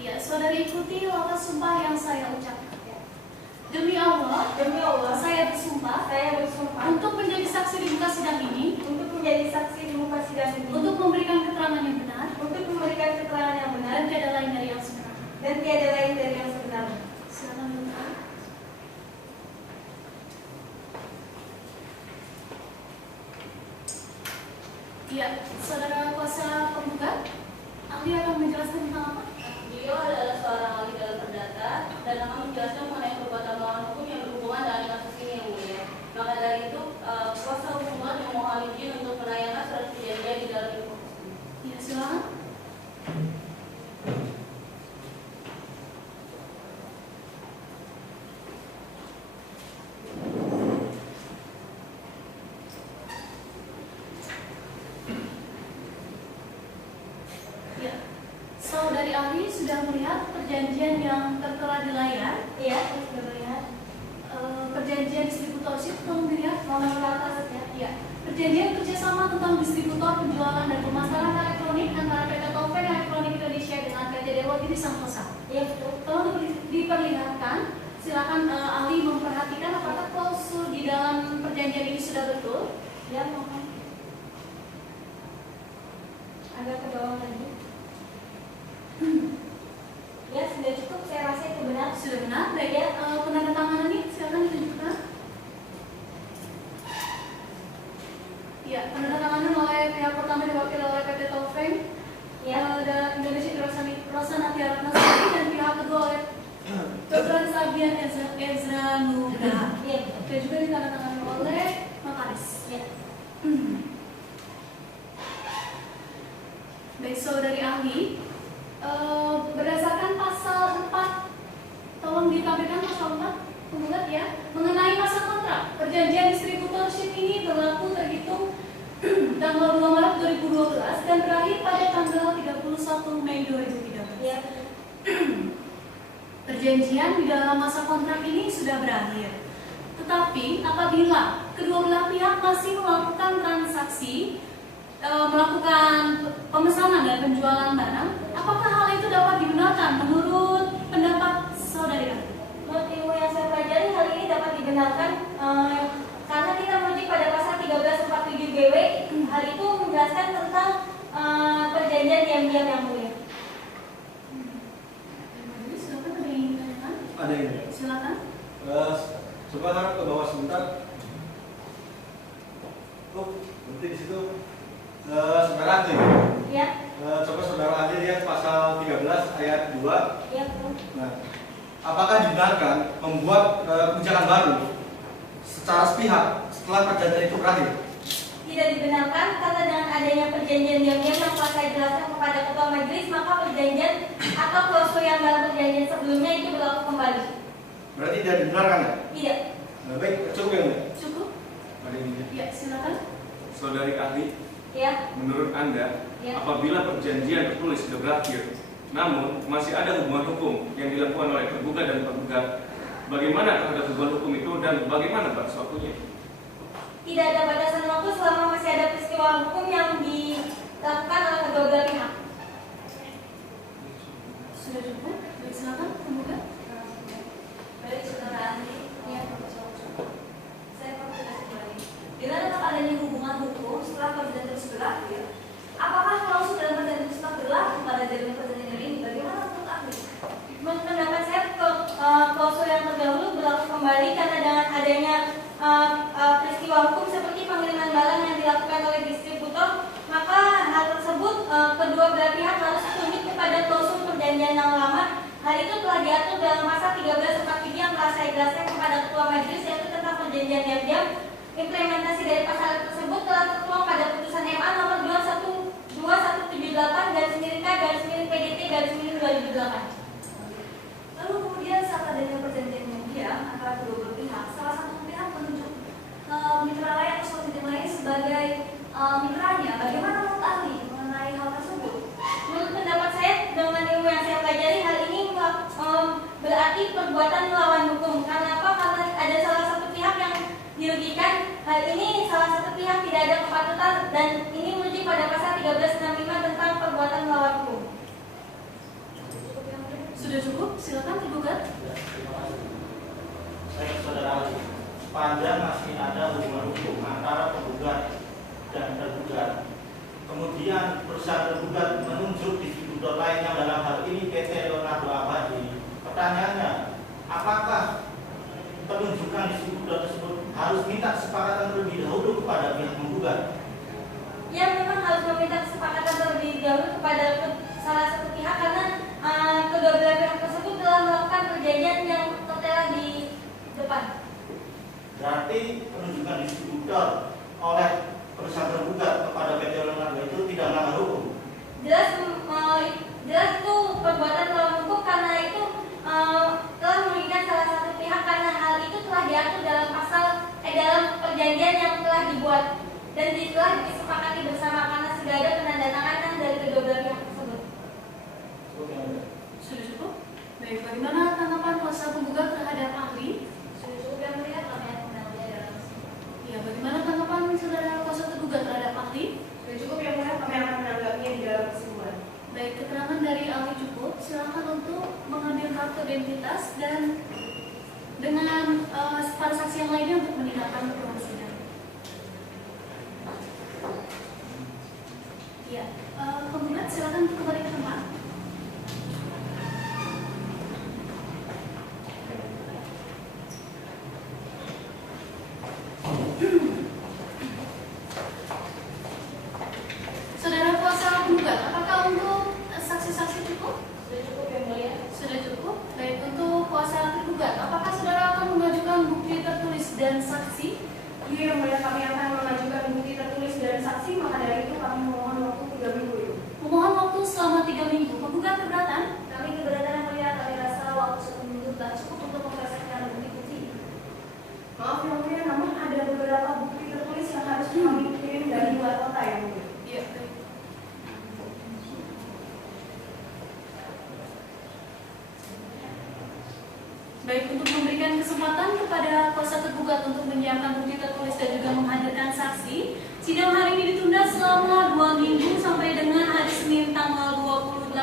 Ya, saudara ikuti lafaz sumpah yang saya ucapkan. Demi Allah, saya bersumpah untuk menjadi saksi di muka sidang ini, untuk memberikan keterangan yang benar, dan tiada lain dari yang sebenarnya. Silakan Bapak. Ya, saudara kuasa penggugat, ahli akan menjelaskan tentang apa? Beliau adalah seorang ahli dalam perdata dan akan menjelaskan mengenai perbuatan melawan hukum yang berhubungan dengan kasus ini yang mulia. Maka dari itu, kuasa hukum memohon izin untuk menayangkan surat perjanjian di dalam info. Ya, silakan. Ya, saudari ahli sudah melihat perjanjian yang tertera di layar. Iya, saya sudah melihat. Perjanjian distributorship, tolong dilihat nomor ke atas ya. Ya. Perjanjian kerjasama tentang distributor penjualan dan pemasaran elektronik antara PT Topeng Elektronik Indonesia dengan PT Dewa Giri Santosa. Iya, betul. Tolong diperlihatkan. Silakan ahli memperhatikan apakah klausul di dalam perjanjian ini sudah betul. Ya, mohon. Agak ke bawah lagi. Ya, sudah cukup. Saya rasa itu benar. Sudah benar. Baik ya, penandatanganan ini silakan ditunjukkan. Ya, penandatanganan oleh pihak pertama diwakili oleh PT Topeng, dan Indonesia Rosanati Ratnasari, dan pihak kedua oleh Dr. Sabian Ezra Nugra. Dan juga ditandatangani oleh Makaris. Ya. Baik, saudari ahli, berdasarkan pasal 4, tolong ditampilkan pasal 4 penggugat ya, mengenai masa kontrak. Perjanjian distributorship ini berlaku terhitung tanggal 2 Maret 2012 dan berakhir pada tanggal 31 Mei 2013. Ya. Perjanjian di dalam masa kontrak ini sudah berakhir. Tetapi apabila kedua belah pihak masih melakukan transaksi, melakukan pemesanan dan penjualan barang, apakah hal itu dapat dibenarkan menurut pendapat saudari ahli? Menurut ilmu yang saya pelajari, hal ini dapat dibenarkan karena kita merujuk pada pasal 1347 GW. Hal itu menjelaskan tentang perjanjian diam-diam yang mulia. Silakan, ada yang ingin ditanyakan? Ada ini. Silakan. Coba harap ke bawah sebentar. Berarti di situ saudara ahli. Ya. Coba saudara ahli lihat pasal 13 ayat 2. Ya, betul. Nah, apakah dibenarkan membuat kebijakan baru secara sepihak setelah perjanjian itu berakhir? Tidak dibenarkan karena dengan adanya perjanjian diam-diam yang telah saya jelaskan kepada ketua majelis, maka perjanjian atau klausul yang dalam perjanjian sebelumnya itu berlaku kembali. Berarti tidak dibenarkan ya? Tidak. Baik, cukup ya, Mbak? Cukup? Ada ini. Ya, silakan. Saudari ahli, Ya. menurut Anda, Ya. apabila perjanjian tertulis sudah berakhir, namun masih ada hubungan hukum yang dilakukan oleh tergugat dan penggugat, bagaimana terhadap hubungan hukum itu dan bagaimana batas waktunya? Tidak ada batasan waktu selama masih ada peristiwa hukum yang dilakukan oleh kedua belah pihak. Sudah cukup? Baik, silakan penggugat. Baik, saudara ahli. Ya. Saya konfirmasi kembali. Dengan tetap adanya hubungan hukum setelah perjanjian tersebut berakhir, apakah klausul dalam perjanjian tersebut berlaku pada jalan perjanjian ini? Bagaimana menurut ahli? Menurut pendapat saya, klausul yang terdahulu berlaku kembali karena dengan adanya peristiwa hukum seperti pengiriman barang yang dilakukan oleh distributor, maka hal tersebut kedua belah pihak harus tunduk kepada klausul perjanjian yang lama. Hal itu telah diatur dalam pasal 1343 yang telah saya jelaskan kepada ketua majelis, yaitu tentang perjanjian diam-diam. Implementasi dari pasal tersebut telah tertuang pada putusan MA nomor 2178/K/PDT/2008. Lalu kemudian saat adanya perjanjian diam antara kedua belah pihak, salah satu pihak menunjuk mitra lain atau subjek lain sebagai mitranya. Bagaimana menurut ahli mengenai hal tersebut? Menurut pendapat saya, dengan ilmu yang saya pelajari, hal ini berarti perbuatan melawan hukum. Karena apa? Karena ada salah satu pihak yang dirugikan. Hal ini salah satu pihak tidak ada kepatutan, dan ini merujuk pada pasal 1365 tentang perbuatan melawan hukum. Cukup yang silakan tergugat. Ya, terima kasih. Saya saudara ahli, sepanjang masih ada hubungan hukum antara penggugat dan tergugat, kemudian perusahaan tergugat menunjuk distributor lain yang dalam hal ini PT Leonardo Abadi. Pertanyaannya, apakah penunjukan distributor tersebut harus minta kesepakatan terlebih dahulu kepada pihak menggugat? Ya, memang harus meminta kesepakatan terlebih dahulu kepada salah satu pihak karena kedua belah pihak tersebut telah melakukan perjanjian yang tertera di depan. Berarti penunjukan distributor oleh perusahaan tergugat kepada PT Leonardo itu tidak melanggar hukum. Jelas itu perbuatan melawan hukum karena itu telah merugikan salah satu pihak karena hal itu telah diatur dalam dalam perjanjian yang telah dibuat dan telah disepakati bersama karena sudah ada penandatanganan dari kedua belah pihak tersebut. Sudah cukup? Baik, bagaimana tanggapan kuasa penggugat terhadap ahli? Sudah cukup yang mulia, kami akan menanggapi dalam sidang. Ya, bagaimana tanggapan saudara kuasa tergugat terhadap ahli? Sudah cukup yang mulia, kami akan menanggapinya di dalam kesimpulan. Baik, keterangan dari ahli cukup. Silakan untuk mengambil kartu identitas dan dengan para saksi yang lainnya untuk meninggalkan ruang sidang. Ya, penggugat silakan kembali ke tempat. Saudara kuasa penggugat, apakah untuk saksi-saksi cukup? Sudah cukup yang mulia. Sudah cukup. Baik, untuk kuasa tergugat, apakah saudara akan mengajukan bukti tertulis dan saksi? Iya yang mulia, kami akan mengajukan bukti tertulis dan saksi, maka dari itu kami memohon waktu 3 minggu itu. Memohon waktu selama 3 minggu. Penggugat keberatan? Kami keberatan yang mulia, kami rasa waktu 1 minggu telah cukup untuk mempersiapkan bukti-bukti. Maaf yang mulia, namun ada beberapa bukti tertulis yang harus kami kirim dari luar kota yang mulia. Iya, baik. Baik, untuk memberikan kesempatan kepada kuasa tergugat untuk menyiapkan bukti tertulis dan juga menghadirkan saksi, sidang hari ini ditunda selama 2 minggu sampai dengan hari Senin tanggal 28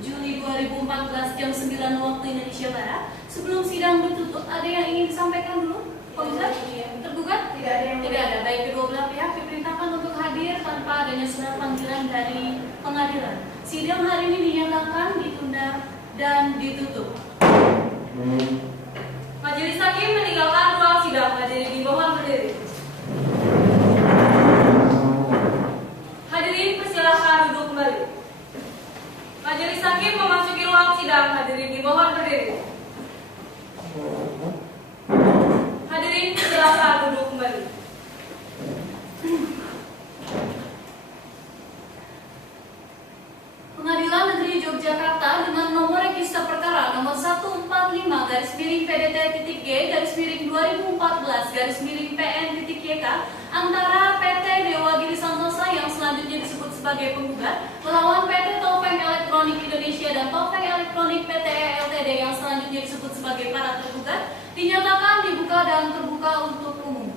Juli 2014 jam 9 waktu Indonesia Barat. Sebelum sidang ditutup, ada yang ingin disampaikan dulu? Penggugat? Tergugat? Tidak ada yang Tidak ada. Baik, kedua belah pihak diperintahkan untuk hadir tanpa adanya surat panggilan dari pengadilan. Sidang hari ini dinyatakan ditunda dan ditutup. Majelis hakim meninggalkan ruang sidang. Hadirin dimohon berdiri. Hadirin persilahkan duduk kembali. Majelis hakim memasuki ruang sidang. Hadirin dimohon berdiri. Hadirin persilahkan duduk kembali. Pengadilan Negeri Yogyakarta dengan nomor register perkara nomor 145-PDT-G/2014-PN-YK antara PT Dewa Giri Santosa yang selanjutnya disebut sebagai penggugat melawan PT Topeng Elektronik Indonesia dan Topeng Elektronik PTE Ltd yang selanjutnya disebut sebagai para tergugat dinyatakan dibuka dan terbuka untuk umum.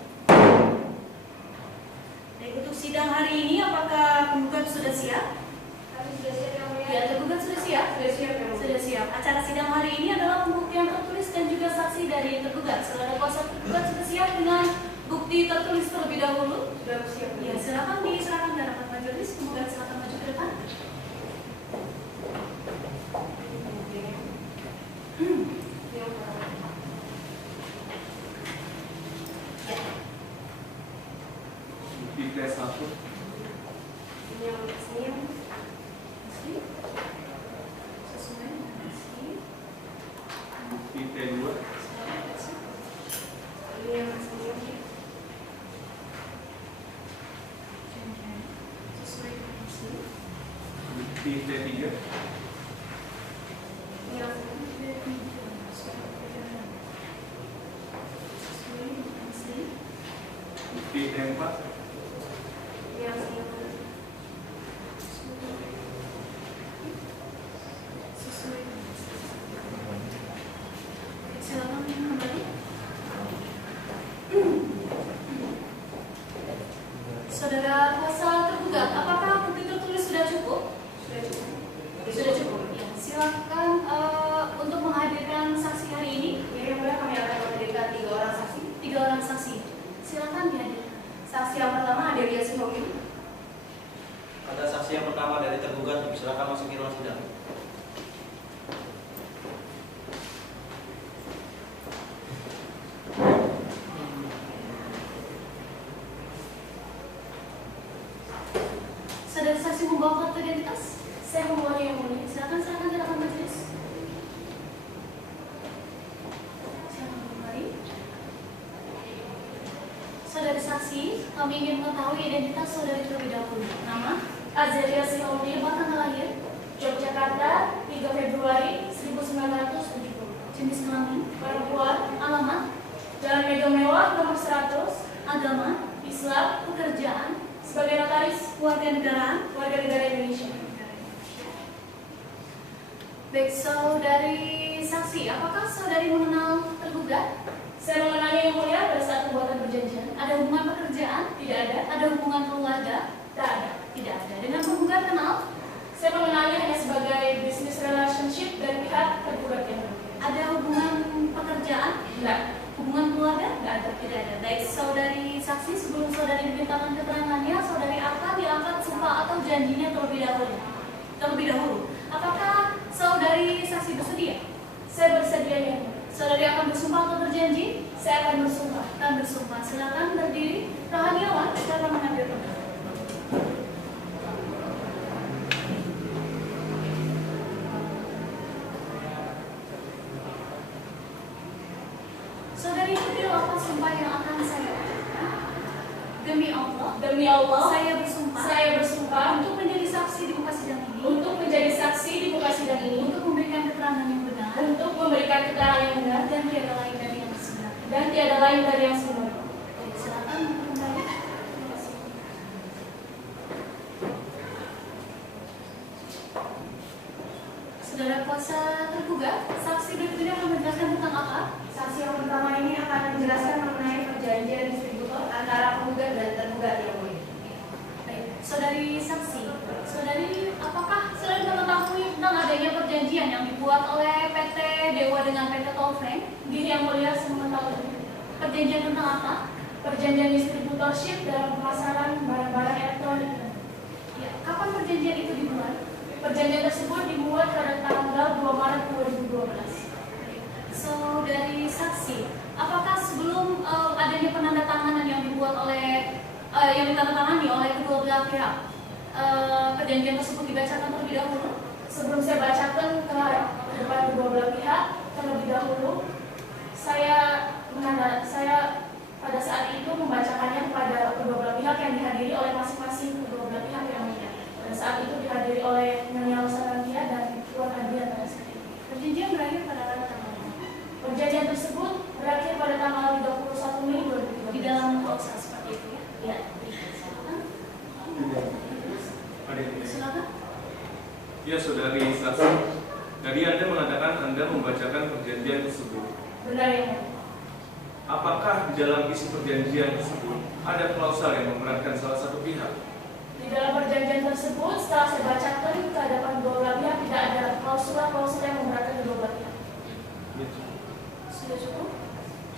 Baik, untuk sidang hari ini apakah penggugat sudah siap? Kami sudah siap yang mulia. Ya, tergugat sudah siap? Sudah siap yang mulia. Sudah siap. Acara sidang hari ini adalah pembuktian tertulis dan juga saksi dari tergugat. Saudara kuasa tergugat sudah siap dengan bukti tertulis terlebih dahulu? Sudah siap. Ya, silakan diserahkan ke hadapan majelis. Penggugat silakan maju ke depan. Bukti T1, Senyum. Sesuai dengan saksi. bukti T2, Sesuai dengan saksi. bukti T3, bukti T4, Silakan kembali. Saudara kuasa tergugat, apakah bukti tertulis sudah cukup? Sudah cukup. Sudah cukup. dari tergugat, silakan masuk ke ruang sidang. Saudara saksi membawa kartu identitas? Saya membawa yang mulia. Silakan majelis. Silakan kembali. Saudara saksi, kami ingin mengetahui identitas saudari terlebih dahulu. Nama? Azelia Silvia, tanggal lahir Yogyakarta 3 Februari 1970. Jenis kelamin perempuan. Alamat Jalan Mega Mewah nomor 100. Agama Islam. Pekerjaan sebagai notaris. Warga negara Indonesia. Baik, saudari saksi, apakah saudari mengenal tergugat? Saya mengenalnya yang mulia pada saat pembuatan perjanjian. Ada hubungan pekerjaan? Tidak ada. Ada hubungan keluarga? Tak ada. Tidak ada. Dengan penggugat kenal? Saya mengenalnya hanya sebagai business relationship dari pihak tergugat yang berbeda. Ada hubungan pekerjaan? Tidak. Hubungan keluarga? Tidak ada. Tidak ada. Baik, saudari saksi, sebelum saudari dimintakan keterangannya, saudari akan diangkat sumpah atau janjinya terlebih dahulu. Apakah saudari saksi bersedia? Saya bersedia ya. Saudari akan bersumpah atau berjanji? Saya akan bersumpah. Silakan berdiri. Rohaniawan, silakan mengambil tempat. Saudari ikuti lafaz sumpah yang akan saya bacakan. Demi Allah, saya bersumpah untuk menjadi saksi di muka sidang ini. Untuk memberikan keterangan yang benar. Dan tiada lain dari yang sebenarnya. Baik, silakan kembali. Saudara kuasa tergugat, saksi berikut ini akan menjelaskan tentang apa? Saksi yang pertama ini akan menjelaskan mengenai perjanjian distributor antara penggugat dan tergugat yang mulia. Baik, saudari saksi, apakah saudari mengetahui tentang adanya perjanjian yang dibuat oleh PT Dewa dengan PT Tolfreng? Yang mulia mengetahui. Perjanjian tentang apa? Perjanjian distributorship dalam pemasaran barang-barang elektronik. Ya, kapan perjanjian itu dibuat? Perjanjian tersebut dibuat pada tanggal 2 Maret 2012. Saudari saksi, apakah sebelum adanya penandatanganan yang ditandatangani oleh kedua belah pihak, perjanjian tersebut dibacakan terlebih dahulu? Sebelum saya bacakan ke depan kedua belah pihak terlebih dahulu, saya pada saat itu membacakannya kepada kedua belah pihak yang dihadiri oleh masing-masing kedua belah pihak yang mulia. Pada saat itu dihadiri oleh Nyonya Rosalandia dan Tuan Adrian pada saat itu. Perjanjian berakhir pada tanggal. Perjanjian tersebut berakhir pada tanggal 31 Mei 2013. Di dalam klausa seperti itu ya. Ya, silakan. Ya, saudari saksi. Tadi Anda mengatakan Anda membacakan perjanjian tersebut. Benar ya. Apakah di dalam isi perjanjian tersebut ada klausal yang memberatkan salah satu pihak? Di dalam perjanjian tersebut, setelah saya bacakan ke hadapan kedua belah pihak, tidak ada klausul yang memberatkan kedua belah pihak. Sudah cukup?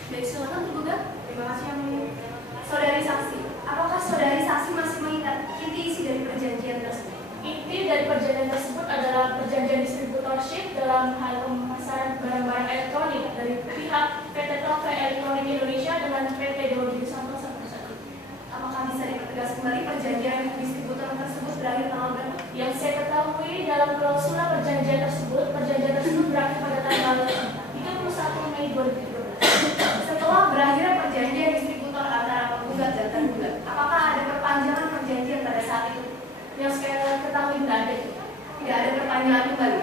Baik, silakan tergugat. Terima kasih yang mulia. Saudari saksi, apakah saudari saksi masih mengingat inti isi dari perjanjian tersebut? Inti dari perjanjian tersebut adalah perjanjian distributorship dalam hal pemasaran barang-barang elektronik dari pihak PT Tolfreng Elektronik Indonesia dengan PT Dewa Giri Santosa bersatu. Apakah bisa dipertegas kembali perjanjian distributor tersebut berakhir tanggal berapa? Yang saya ketahui dalam klausul perjanjian tersebut berakhir pada tanggal 31 Mei 2013. Setelah berakhirnya perjanjian distributor antara penggugat dan tergugat, apakah ada perpanjangan perjanjian pada saat itu? Yang saya ketahui tidak ada. Tidak ada perpanjangan kembali.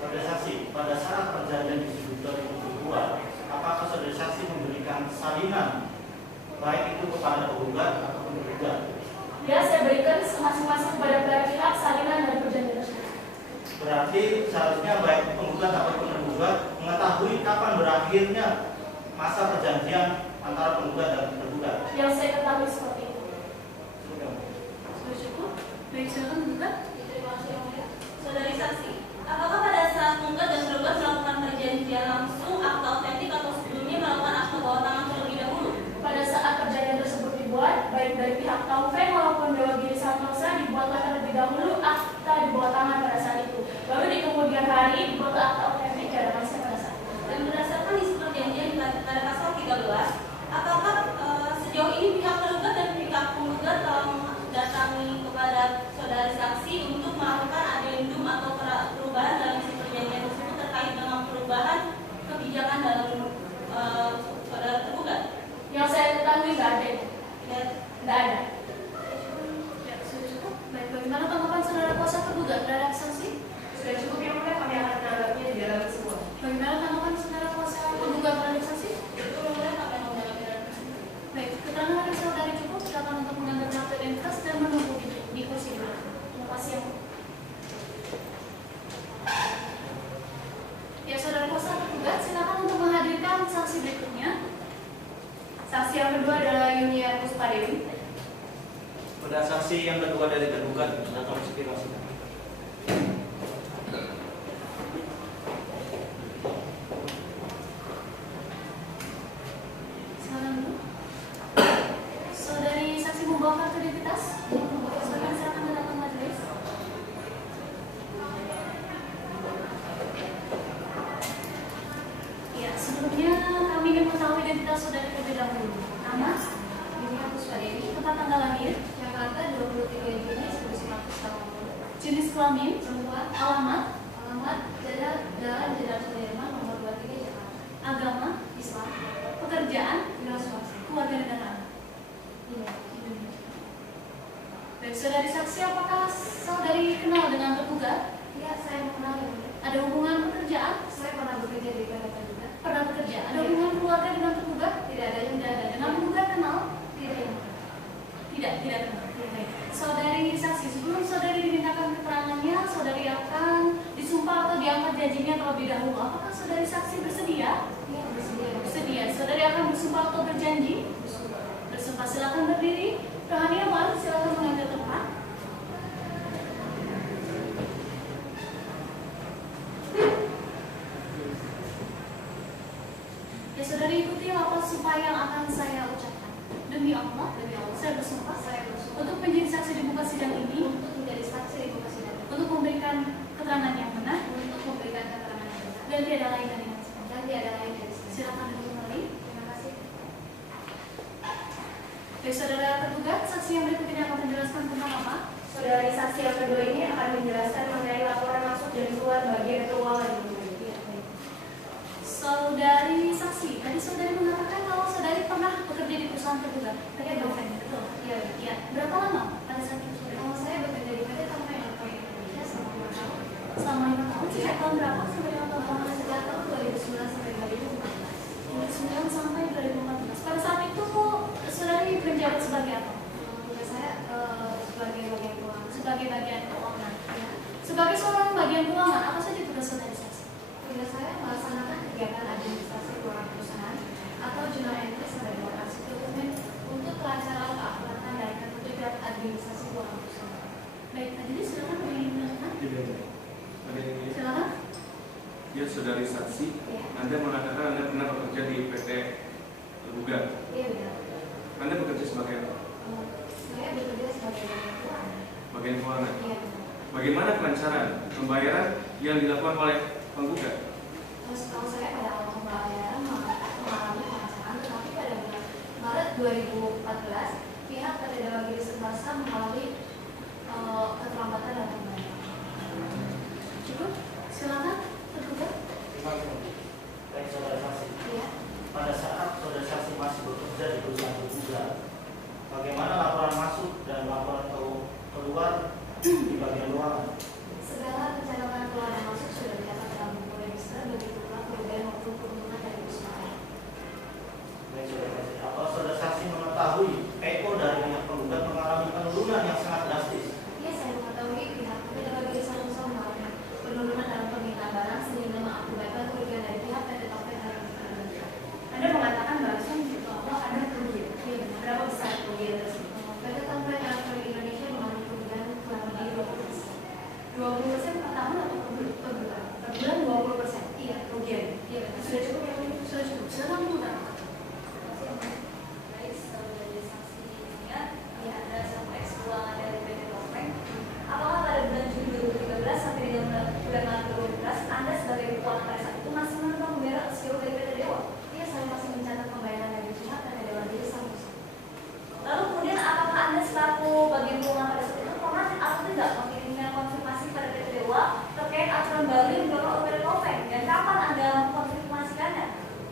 Saudara saksi, pada saat perjanjian distributor itu dibuat, apakah saudara saksi memberikan salinan baik itu kepada penggugat ataupun tergugat? Ya, saya berikan masing-masing kepada belah pihak salinan dari perjanjian tersebut. Berarti seharusnya baik penggugat ataupun tergugat mengetahui kapan berakhirnya masa perjanjian antara penggugat dan tergugat. Yang saya ketahui seperti itu. Sudah cukup? Baik, silakan tergugat. Terima kasih yang mulia. Saudari saksi, apakah pada saat penggugat dan tergugat melakukan perjanjian langsung akta otentik atau sebelumnya melakukan akta bawah tangan terlebih dahulu? Pada saat perjanjian tersebut dibuat, baik dari pihak Tolfreng maupun Dewa Giri Santosa saksi yang kedua dari tergugat, datang inspirasi. Silakan dulu. Saudari saksi membawa kartu identitas. Saudari silakan datang majelis. Ya, sebelumnya kami ingin mengetahui identitas saudari terlebih dahulu. Nama, Ini aku Dewi, tempat tanggal lahir, Jakarta 23 Juni 1980. jenis kelamin, Perempuan, alamat, alamat Jalan Jenderal Sudirman nomor 23 Jakarta. agama, Islam, pekerjaan, wira swasta. keluarga negaraan. Iya. Baik, saudari saksi, apakah saudari kenal dengan tergugat? Iya, saya mengenal ya. Ada hubungan pekerjaan? Saya pernah bekerja di PTT juga. Pernah bekerja? Ada hubungan keluarga dengan tergugat? Tidak ada yang Tidak ada. Dengan tergugat kenal? tidak yang Tidak kenal. Baik. Saudari saksi, sebelum saudari dimintakan keterangannya, saudari akan disumpah atau diangkat janjinya terlebih dahulu. Apakah saudari saksi bersedia? Iya, bersedia. Bersedia. Saudari akan bersumpah atau berjanji? Bersumpah. Silakan berdiri. Rohani Amal, silakan mengambil tempat. Ya, saudari ikuti apa sumpah yang akan saya ucapkan. Demi Allah, saya bersumpah untuk menjadi saksi di muka sidang ini, Untuk menjadi saksi di muka sidang, untuk memberikan keterangan yang benar untuk memberikan keterangan yang benar dan tiada lain dari yang saya. dan tiada lain dari saya. Silakan duduk kembali. Terima kasih. Baik, saudara tergugat, saksi yang berikut ini akan menjelaskan tentang apa? Saudari saksi yang kedua ini akan menjelaskan mengenai laporan masuk dan keluar bagian keuangan. Iya, baik. Saudari saksi, tadi saudari mengatakan kalau saudari pernah bekerja di perusahaan tergugat. Tadi ada betul? Iya. Iya. Berapa lama pada saat itu saudari? Kalau saya bekerja di PT Tampak Indonesia selama 5 tahun. Selama 5 tahun. Sejak tahun berapa sampai dengan tahun berapa? Sejak tahun 2009 sampai 2014. 2009 sampai 2014. Pada saat itu saudari menjabat sebagai apa? Tugas saya sebagai bagian keuangan. Sebagai bagian keuangan. Ya. Sebagai seorang bagian keuangan, apa saja tugas saudari saksi? Tugas saya melaksanakan kegiatan administrasi keuangan perusahaan atau journal entry sebagai operasi dokumen untuk kelancaran keakuratan dan ketertiban administrasi keuangan perusahaan. Baik, jadi silakan menjelaskan. Ada yang ingin? Silakan. Ya, saudari saksi, Ya. Anda mengatakan Anda pernah bekerja di PT tergugat. Iya benar. Anda bekerja sebagai apa? Saya bekerja sebagai bagian keuangan. Bagian keuangan. Iya benar. Bagaimana kelancaran pembayaran yang dilakukan oleh penggugat? Terus kalau saya pada awal pembayaran mengalami kelancaran, tetapi pada bulan Maret 2014 pihak PT Dewa Giri Serbasa mengalami keterlambatan dalam pembayaran. Cukup. Silakan. Tergugat. Baik, saudara saksi. Iya. Pada saat saudara saksi masih bekerja di perusahaan tergugat, bagaimana laporan masuk dan laporan keluar di bagian keuangan? Segala pencatatan keluar dan masuk sudah dicatat dalam buku register, begitu pula kerugian maupun keuntungan dari usaha. Baik, saudara saksi. Apa saudara saksi mengetahui PO dari pihak penggugat mengalami penurunan yang sangat drastis? Iya, saya mengetahui pihak PT Dewa Giri Serbasa mengalami penurunan dalam permintaan barang sehingga mengakibatkan kerugian dari pihak PT Topeng Indonesia. Anda mengatakan barusan bahwa Anda kerugian. Iya benar. Berapa besar kerugian tersebut? PT Topeng Indonesia mengalami kerugian kurang lebih 20%. 20% per tahun atau per bulan? Per bulan. Per bulan 20%. Iya. Kerugian. Iya benar. Sudah cukup ya? Bu? Sudah cukup. Silakan buka. Baik, sebagai saksinya, ya ada satu eks keuangan dari PT Topeng. Apakah pada bulan Juli 2013 sampai dengan bulan Maret 2012, Anda sebagai keuangan pada saat itu masih menerima pembayaran seluruh dari PT Dewa? Iya, saya masih mencatat pembayaran dari pihak PT Dewa Giri Serbasa. Lalu kemudian apakah Anda selaku bagian keuangan pada saat itu pernah atau tidak mengirimkan konfirmasi pada PT Dewa terkait aturan baru yang dilakukan oleh PT Topeng, dan kapan Anda mengkonfirmasikannya?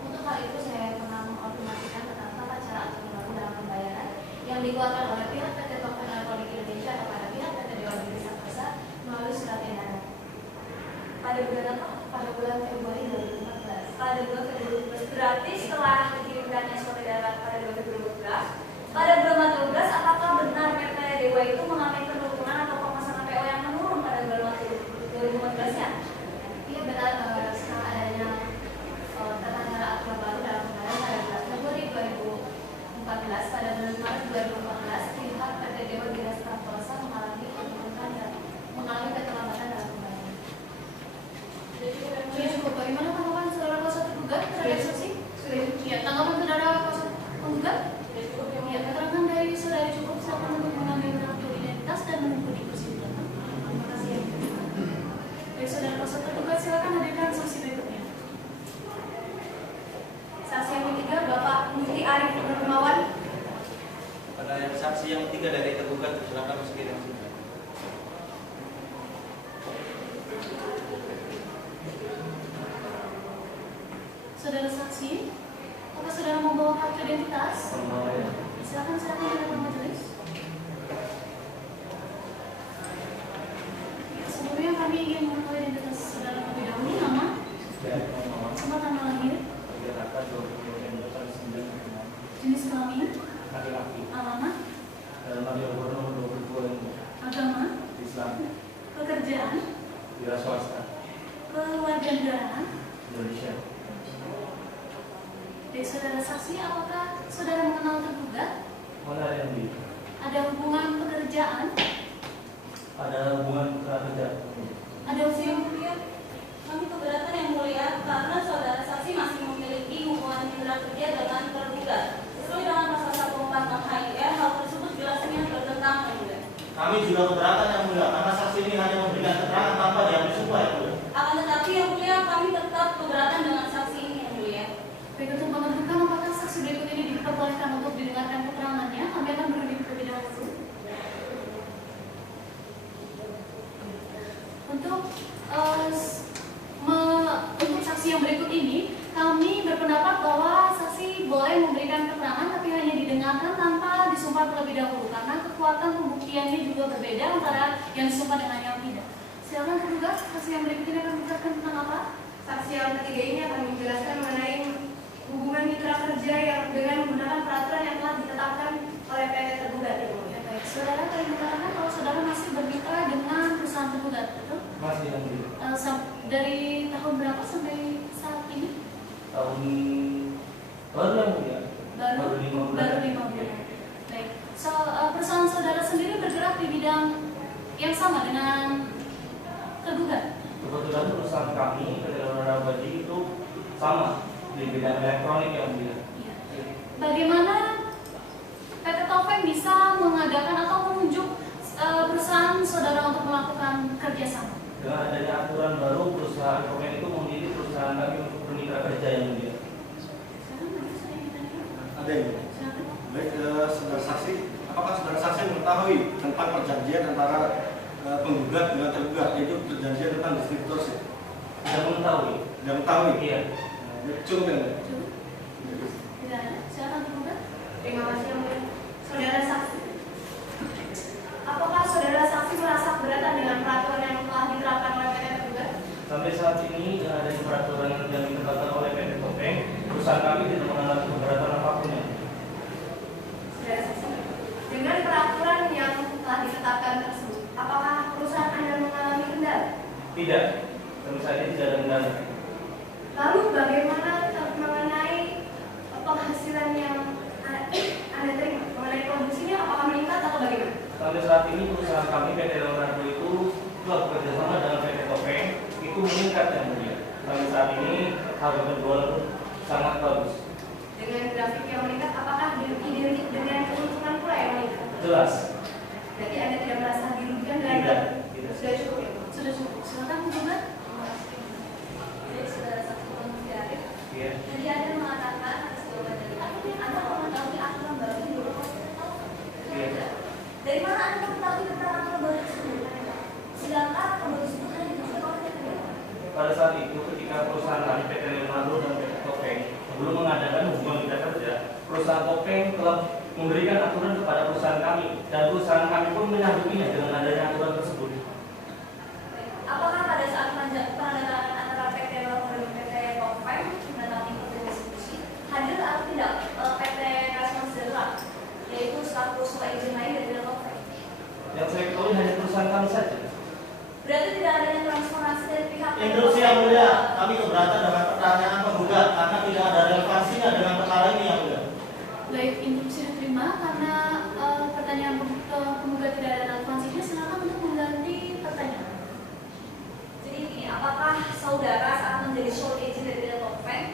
Untuk hal itu saya pernah mengkonfirmasikan tentang tata cara aturan baru dalam pembayaran yang dikeluarkan oleh pihak PT Topeng Elektronik Indonesia kepada pihak PT Dewa Giri Serbasa melalui surat edaran. Pada bulan apa? Pada bulan Februari 2014. Pada bulan Februari 2014. Berarti setelah dikirimkannya surat edaran pada bulan Februari 2012, pada bulan Maret 2012, apakah benar PT Dewa itu mengalami penurunan atau pemasangan PO yang menurun pada bulan Maret 2014-nya? Iya benar, setelah adanya tata cara aturan baru dalam pembayaran pada bulan Februari 2014, pada bulan Maret 2014 pihak PT Dewa Giri Serbasa saudara membawa kartu identitas? Membawa ya. Silakan di hadapan majelis. Ya, sebelumnya kami ingin mengetahui identitas saudara terlebih dahulu. Nama, Ya, nomor tempat tanggal lahir, Jakarta 20 jenis kelamin, laki-laki. alamat, Madiun nomor 22 agama, Islam, pekerjaan, wira swasta, kewarganegaraan. Indonesia. Dari saudara saksi, apakah saudara mengenal tergugat? Mana yang di? Ada hubungan pekerjaan? Ada hubungan kerja. Ada usia Yang mulia, kami keberatan yang mulia karena saudara saksi masih memiliki hubungan mitra kerja dengan tergugat. Sesuai dengan pasal 146 HIR, hal tersebut jelasnya bertentangan yang mulia. Kami juga keberatan yang mulia karena saksi ini hanya memberikan keterangan tanpa diambil sumpah yang mulia. Akan tetapi yang mulia, kami tetap keberatan dengan saksi ini yang mulia. Baik, untuk menentukan apakah saksi berikut ini diperbolehkan untuk didengarkan keterangannya, kami akan berdiri terlebih dahulu. Untuk saksi yang berikut ini, kami berpendapat bahwa saksi boleh memberikan keterangan tapi hanya didengarkan tanpa disumpah terlebih dahulu karena kekuatan pembuktiannya juga berbeda antara yang disumpah dengan yang tidak. Silakan tergugat, saksi yang berikut ini akan menjelaskan tentang apa? Saksi yang ketiga ini akan menjelaskan mengenai hubungan mitra kerja yang dengan menggunakan peraturan yang telah ditetapkan oleh PT tergugat. Ya, baik. Saudara tadi mengatakan kalau saudara masih bermitra dengan perusahaan tergugat, betul? Masih yang di Dari tahun berapa sampai saat ini? tahun baru yang mulia. Baru 5 bulan. Baru 5 bulan. Baik. Perusahaan saudara sendiri bergerak di bidang yang sama dengan tergugat. Kebetulan perusahaan kami, PT Lorana Abadi itu sama di bidang elektronik yang mulia. Iya. Bagaimana PT Taufeng bisa mengadakan atau menunjuk perusahaan saudara untuk melakukan kerjasama? Dengan adanya aturan baru, perusahaan Komen itu memilih perusahaan kami untuk bermitra kerja yang mulia. Ada yang baik, saudara saksi, apakah saudara saksi mengetahui tentang perjanjian antara penggugat dengan tergugat, yaitu perjanjian tentang distributorship? Tidak mengetahui. Tidak mengetahui? Iya. Cukup ya? Cukup. Tidak ada. Silakan tergugat. Terima kasih yang mulia. Saudara saksi, apakah saudara saksi merasa keberatan dengan peraturan yang telah diterapkan oleh PT tergugat? Sampai saat ini dengan adanya peraturan yang ditetapkan oleh PT Topeng, perusahaan kami tidak mengalami keberatan apapun ya. Saudara saksi, dengan peraturan yang telah ditetapkan tersebut, apakah perusahaan Anda mengalami kendala? Tidak. Sampai saat ini tidak ada kendala. Lalu bagaimana mengenai penghasilan yang Anda terima? Mengenai produksinya apakah meningkat atau bagaimana? Sampai saat ini perusahaan kami PT Leonardo itu telah bekerja sama dengan PT Topeng itu meningkat yang mulia. Sampai saat ini harga penjualan pun sangat bagus. Dengan grafik yang meningkat, apakah identik dengan keuntungan pula yang meningkat? Jelas. Jadi Anda tidak merasa dirugikan dengan Tidak. Tidak. sudah cukup ya? Sudah cukup. Silakan tergugat. Jadi saudara saksi manusia Arif, Iya. jadi Anda mengatakan atas jawaban dari Anda mengetahui aturan baru di luar hospital. Iya. Dari mana Anda mengetahui tentang aturan baru tersebut? Sedangkan aturan baru tersebut hanya ditentukan oleh PT. Pada saat itu ketika perusahaan kami PT Leonardo dan PT Topeng sebelum mengadakan hubungan mitra kerja, perusahaan Topeng telah memberikan aturan kepada perusahaan kami dan perusahaan kami pun menyanggupinya dengan adanya aturan tersebut. Apakah pada saat penandatanganan antara PT Leonardo dan PT Topeng menandatangani perjanjian distribusi hadir atau tidak PT Response Zero, yaitu selaku suka izin lain dari Topeng? Yang saya ketahui hanya perusahaan kami saja. Berarti tidak adanya transparansi dari pihak Instruksi yang mulia, kami keberatan dengan pertanyaan penggugat karena tidak ada relevansinya dengan perkara ini yang mulia. Baik, instruksi diterima karena pertanyaan penggugat tidak ada relevansinya. Silakan untuk mengganti pertanyaan. Jadi ini, apakah saudara saat menjadi sole agent dari PT Topeng,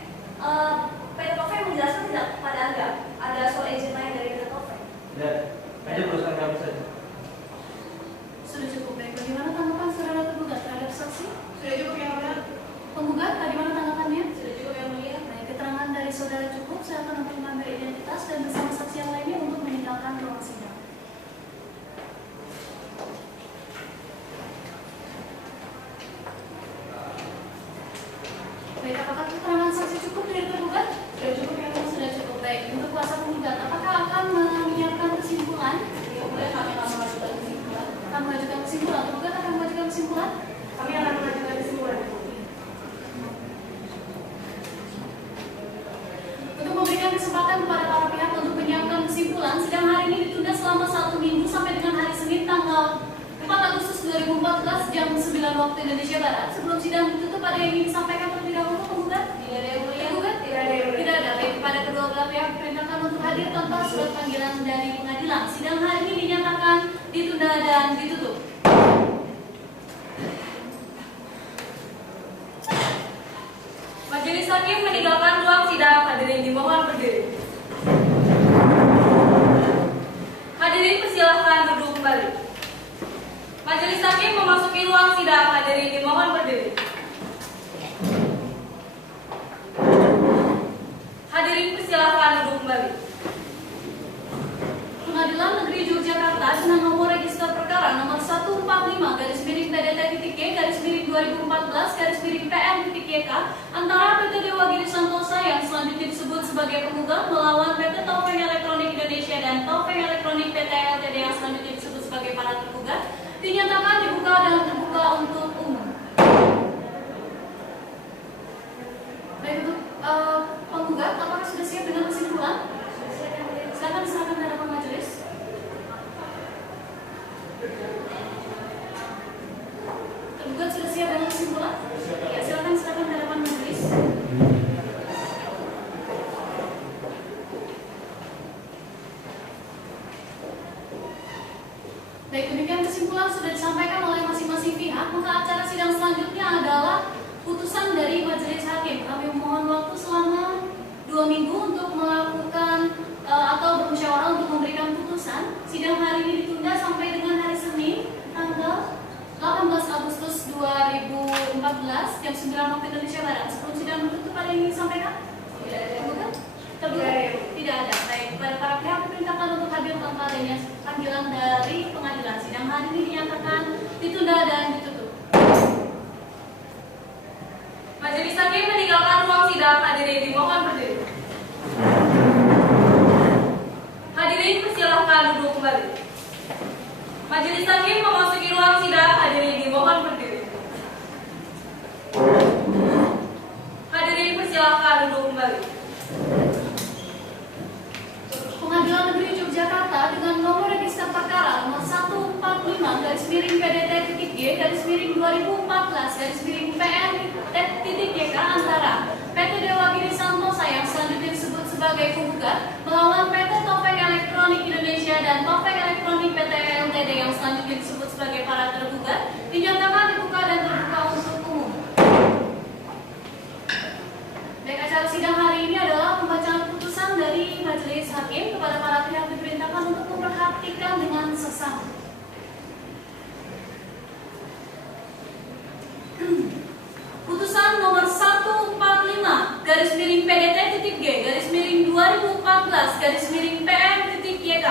PT Topeng menjelaskan tidak kepada Anda ada sole agent lain dari PT Topeng? Dan hanya perusahaan kami saja. Sudah cukup. Baik, bagaimana tanggapan saudara tergugat terhadap saksi? Sudah cukup yang mulia? Penggugat, bagaimana tanggapannya? Sudah cukup yang Agustus 2014 jam 9 waktu Indonesia Barat. Sebelum sidang ditutup, ada yang ingin disampaikan terlebih dahulu penggugat? Tidak ada yang mulia. Penggugat? Tidak ada yang mulia. Tidak ada. Baik, kepada kedua belah pihak diperintahkan untuk hadir tanpa surat panggilan dari pengadilan. Sidang hari ini dinyatakan ditunda dan ditutup. Majelis Hakim meninggalkan ruang sidang. Hadirin dimohon berdiri. Hadirin persilahkan duduk kembali. Majelis Hakim memasuki ruang sidang. Hadirin dimohon berdiri. Hadirin persilahkan duduk kembali. Pengadilan Negeri Yogyakarta dengan nomor register perkara nomor 145-PDT-TK-2014-2014-PN-YK antara PT Dewa Giri Santosa yang selanjutnya disebut sebagai penggugat melawan PT Taufeng Elektronik Indonesia dan Taufeng Elektronik PT Ltd yang selanjutnya disebut sebagai para tergugat dinyatakan dibuka dan terbuka untuk umum. Baik, untuk penggugat, apakah sudah siap dengan kesimpulan? Silakan diserahkan ke hadapan majelis. Tergugat sudah siap dengan kesimpulan? Ya, silakan diserahkan ke hadapan majelis. Baik, demikian kesimpulan sudah disampaikan oleh masing-masing pihak. Maka acara sidang selanjutnya adalah putusan dari majelis hakim. Kami mohon waktu selama 2 minggu untuk melakukan atau bermusyawarah untuk memberikan putusan. Sidang hari ini ditunda sampai dengan hari Senin tanggal 18 Agustus 2014 jam 9 waktu Indonesia Barat. Sebelum sidang ditutup, ada yang ingin disampaikan? Tidak ada. Terduga? Tidak ada. Baik, kepada para pihak diperintahkan untuk hadir tanpa adanya panggilan dari pengadilan. Sidang hari ini dinyatakan ditunda dan ditutup. Majelis Hakim meninggalkan ruang sidang. Hadirin dimohon berdiri. Hadirin persilahkan duduk kembali. Majelis Hakim memasuki ruang sidang. Hadirin dimohon berdiri. Hadirin persilahkan duduk kembali. Pengadilan Negeri Yogyakarta dengan nomor register perkara nomor 145-PDT-TK-2014-PN-YK antara PT Dewa Giri Santosa yang selanjutnya disebut sebagai penggugat melawan PT Taufeng Elektronik Indonesia dan Taufeng Elektronik PT Ltd yang selanjutnya disebut sebagai para tergugat dinyatakan dibuka dan terbuka untuk umum. Baik, acara sidang hari ini adalah pembacaan putusan dari majelis hakim. Kepada para pihak diperintahkan untuk memperhatikan dengan sesama. Putusan nomor 145-PDT-G-2014-PN-YK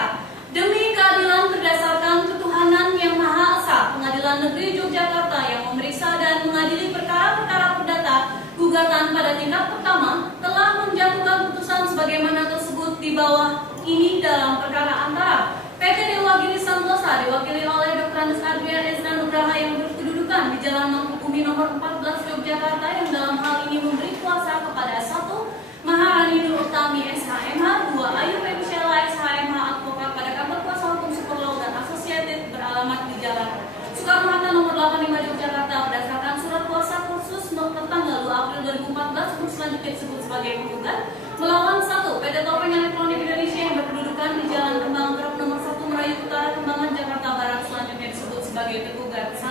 demi keadilan berdasarkan ketuhanan yang Maha Esa, Pengadilan Negeri Yogyakarta yang memeriksa dan mengadili perkara-perkara perdata gugatan pada tingkat pertama telah menjatuhkan putusan sebagaimana tersebut di bawah ini dalam perkara antara PT Dewa Giri Santosa diwakili oleh Dr. Andes Adrian Ezra Nugraha yang berkedudukan di Jalan Mangkubumi nomor 14 Yogyakarta yang dalam hal ini memberi kuasa kepada 1. Maharani Nur Utami SHMH, 2. Ayu Michela SHMH advokat pada kantor kuasa hukum Superlaw dan Associated beralamat di Jalan Soekarno-Hatta nomor 85 Yogyakarta berdasarkan surat kuasa khusus tertanggal 2 April 2014 untuk selanjutnya disebut sebagai penggugat melawan 1. PT Taufeng Elektronik Indonesia yang berkedudukan di Jalan Kembang Keruk nomor 1 Merayu Utara Kembangan Jakarta Barat selanjutnya disebut sebagai tergugat 1.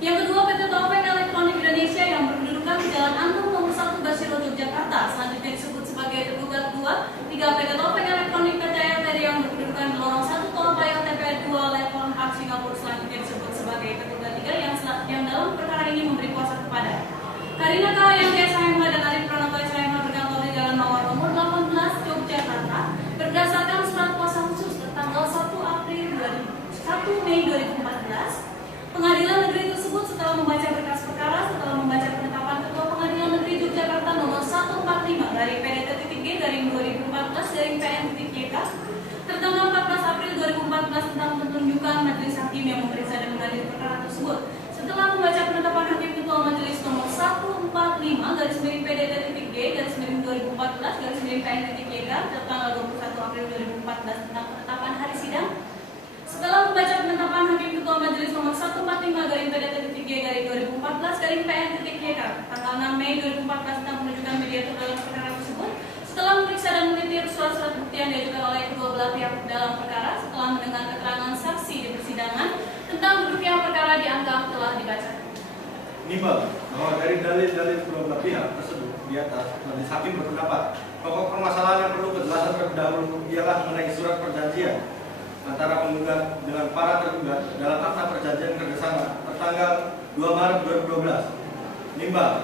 Yang kedua, PT Taufeng Elektronik Indonesia yang berkedudukan di Jalan Antum nomor 1 Basiro Yogyakarta selanjutnya disebut sebagai tergugat 2. 3. PT Taufeng Elektronik PT Ltd yang berkedudukan di lorong 1 Tol Payah TPR 2 Lepon Hak Singapura selanjutnya disebut sebagai tergugat 3 yang dalam perkara ini memberi kuasa kepada Karina Kahayang SHMH dan Arif Pranoto SHMH berkantor di Jalan Mawar nomor 18 Yogyakarta berdasarkan surat kuasa khusus tertanggal 1 Mei 2014. Pengadilan negeri tersebut setelah membaca berkas perkara, setelah membaca penetapan Ketua Pengadilan Negeri Yogyakarta nomor 145 dari PDT-G-2014-PN-YK tertanggal 14 April 2014 tentang penunjukan majelis hakim yang memeriksa dan mengadili perkara tersebut. Setelah membaca penetapan hakim ketua majelis nomor 145-PDT-G-2014-PN-YK tertanggal 21 April 2014 tentang penetapan hari sidang. Setelah membaca penetapan hakim ketua majelis nomor 145 2014/PN.YK tanggal 6 Mei 2014 tentang penunjukan mediator dalam perkara tersebut. Setelah memeriksa dan meneliti surat-surat bukti yang diajukan oleh kedua belah pihak dalam perkara, setelah mendengar keterangan saksi di persidangan tentang duduk pihak perkara dianggap telah dibaca. Nimbang bahwa dari dalil-dalil kedua belah pihak tersebut di atas, majelis hakim berpendapat pokok permasalahan yang perlu kejelasan terlebih dahulu ialah mengenai surat perjanjian antara penggugat dengan para tergugat dalam akta perjanjian kerjasama tertanggal 2 Maret 2012. Nimbang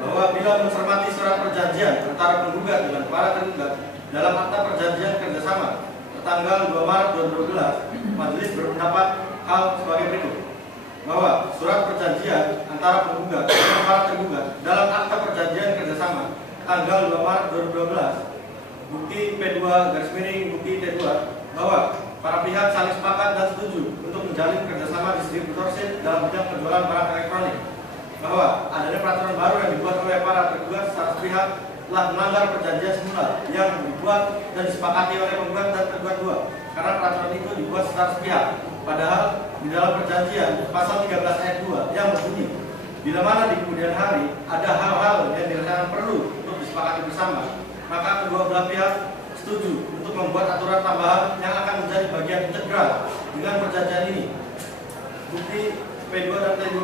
bahwa bila mencermati surat perjanjian antara penggugat dengan para tergugat dalam akta perjanjian kerjasama tertanggal 2 Maret 2012, majelis berpendapat hal sebagai berikut: bahwa surat perjanjian antara penggugat dengan para tergugat dalam akta perjanjian kerjasama tanggal 2 Maret 2012, bukti P2-bukti T2, bahwa para pihak saling sepakat dan setuju untuk menjalin kerjasama distributorship dalam bidang penjualan barang elektronik, bahwa adanya peraturan baru yang dibuat oleh para tergugat secara sepihak telah melanggar perjanjian semula yang dibuat dan disepakati oleh penggugat dan tergugat dua, karena peraturan itu dibuat secara sepihak. Padahal di dalam perjanjian pasal 13 ayat 2 yang berbunyi, bila mana di kemudian hari ada hal-hal yang dirasakan perlu untuk disepakati bersama, maka kedua belah pihak setuju untuk membuat aturan tambahan yang akan menjadi bagian integral dengan perjanjian ini. Bukti P2 dan T2,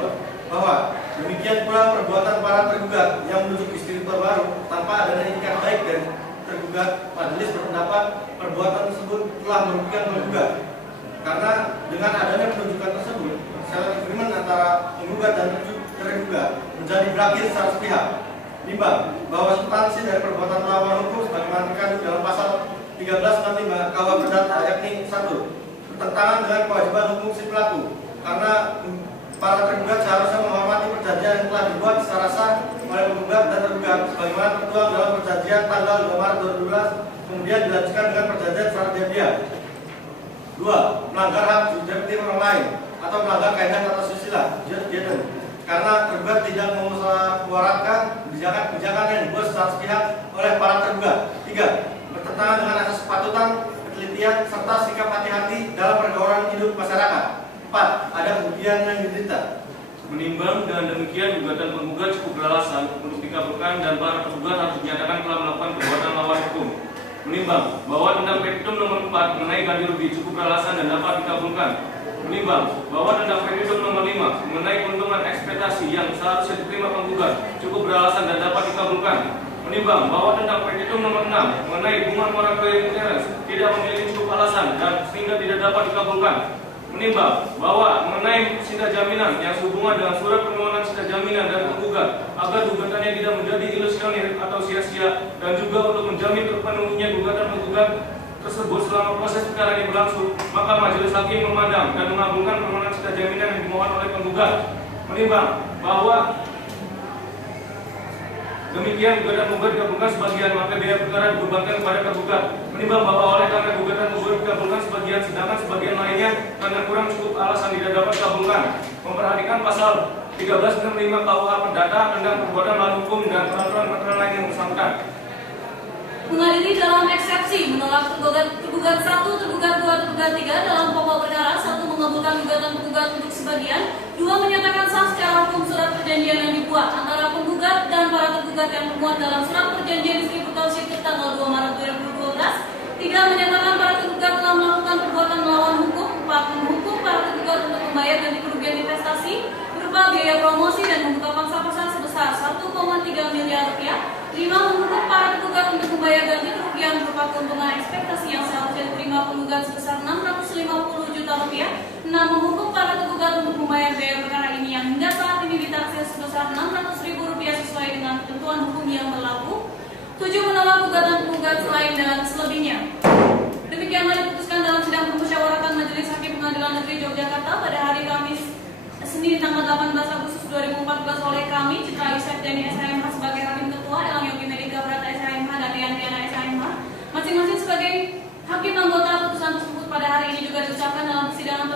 bahwa demikian pula perbuatan para tergugat yang menuju distributor baru tanpa adanya itikat baik dari tergugat. Majelis berpendapat perbuatan tersebut telah merugikan penggugat, karena dengan adanya penunjukan tersebut settlement agreement antara penggugat dan tergugat menjadi berakhir secara sepihak. Nimbang bahwa substansi dari perbuatan melawan hukum sebagaimana terkandung dalam pasal 1365 KUH Perdata, yakni 1. Bertentangan dengan kewajiban hukum si pelaku, karena para tergugat seharusnya menghormati perjanjian yang telah dibuat secara sah oleh penggugat dan tergugat sebagaimana tertuang dalam perjanjian tanggal 2 Maret 2012, kemudian dilanjutkan dengan perjanjian secara diam-diam. 2. Melanggar hak subjektif orang lain atau melanggar kaidah tata susila, karena tergugat tidak memusyawarahkan kebijakan yang dibuat secara sepihak oleh para tergugat. 3. Bertentangan dengan asas kepatutan, ketelitian, serta sikap hati-hati dalam pergaulan hidup masyarakat. 4. Ada kerugian yang diderita. Menimbang dengan demikian gugatan penggugat cukup beralasan untuk dikabulkan dan para tergugat harus dinyatakan telah melakukan perbuatan lawan hukum. Menimbang bahwa tentang petitum nomor 4 mengenai ganti rugi cukup beralasan dan dapat dikabulkan. Menimbang bahwa tentang petitum nomor 5 mengenai keuntungan ekspektasi yang seharusnya diterima penggugat cukup beralasan dan dapat dikabulkan. Menimbang bahwa tentang petitum nomor 6 mengenai hubungan moratorium interest tidak memiliki cukup alasan dan sehingga tidak dapat dikabulkan. Menimbang bahwa mengenai sida jaminan yang sehubungan dengan surat permohonan sida jaminan dari penggugat agar gugatannya tidak menjadi ilusioner atau sia-sia, dan juga untuk menjamin terpenuhinya gugatan penggugat tersebut selama proses perkara ini berlangsung, maka majelis hakim memandang dan mengabulkan permohonan sida jaminan yang dimohon oleh penggugat. Menimbang bahwa demikian gugatan penggugat dikabulkan sebagian, maka biaya perkara dibebankan kepada tergugat. Menimbang bahwa oleh karena gugatan penggugat dikabulkan sebagian, sedangkan sebagian lainnya karena kurang cukup alasan tidak dapat dikabulkan. Memperhatikan pasal 1365 KUH Perdata tentang perbuatan melawan hukum dan peraturan-peraturan lain yang bersangkutan. Mengadili dalam eksepsi menolak tergugat 1, tergugat 2, tergugat 3 dalam pokok perkara. 1. Mengabulkan gugatan penggugat untuk sebagian. 2. Menyatakan sah secara hukum surat perjanjian yang dibuat antara penggugat dan para tergugat yang termuat dalam surat perjanjian distributorship tanggal 2 Maret 2012. 3. Menyatakan para tergugat telah melakukan perbuatan melawan hukum. 4. Menghukum para tergugat untuk membayar ganti kerugian investasi berupa biaya promosi dan membuka pangsa pasar sebesar 1,3 miliar rupiah. 5. Menghukum para tergugat untuk membayar ganti kerugian berupa keuntungan ekspektasi yang seharusnya diterima penggugat sebesar 650 juta rupiah. 6. Menghukum para tergugat untuk membayar biaya perkara ini yang hingga saat ini ditaksir sebesar 600.000 rupiah sesuai dengan ketentuan hukum yang berlaku. 7. Menolak gugatan penggugat selain dengan selebihnya. Demikianlah diputuskan dalam sidang permusyawaratan Majelis Hakim Pengadilan Negeri Yogyakarta pada hari Kamis Senin tanggal 18 Agustus 2014 oleh kami, Citra Yusef Deni SHMH sebagai Hakim Ketua, Elang Yogi Medika Brata SHMH dan Riantiana SHMH, masing-masing sebagai Hakim anggota. Putusan tersebut pada hari ini juga diucapkan dalam persidangan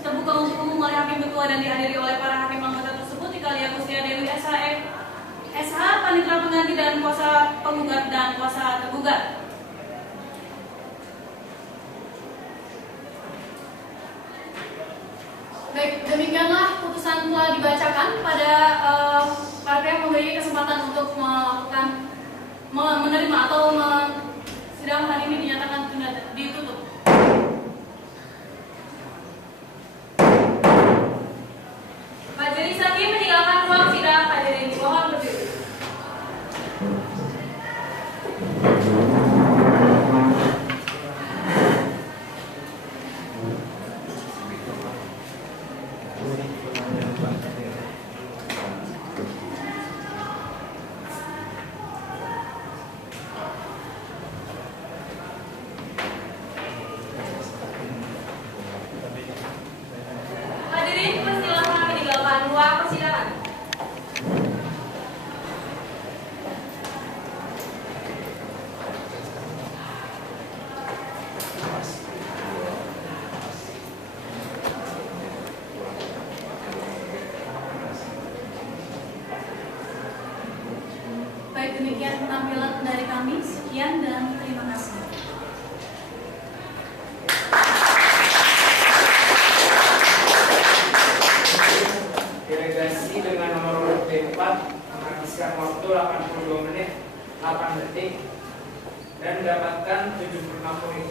terbuka untuk umum oleh Hakim Ketua dan dihadiri oleh para Hakim anggota tersebut, Italia Agustia Dewi SH, Panitra Pengganti dan Kuasa Penggugat dan Kuasa Tergugat. Baik, demikianlah putusan telah dibacakan. Pada para pihak memiliki kesempatan untuk melakukan menerima atau sidang hari ini dinyatakan ditutup. Majelis hakim meninggalkan ruang sidang. Hadirin mohon berdiri. Hadirin persilakan meninggalkan ruang persidangan. Baik, demikian penampilan dari kami. Sekian dan terima kasih. Delegasi dengan nomor urut B4 menghabiskan waktu 82 menit 8 detik dan mendapatkan 76 poin.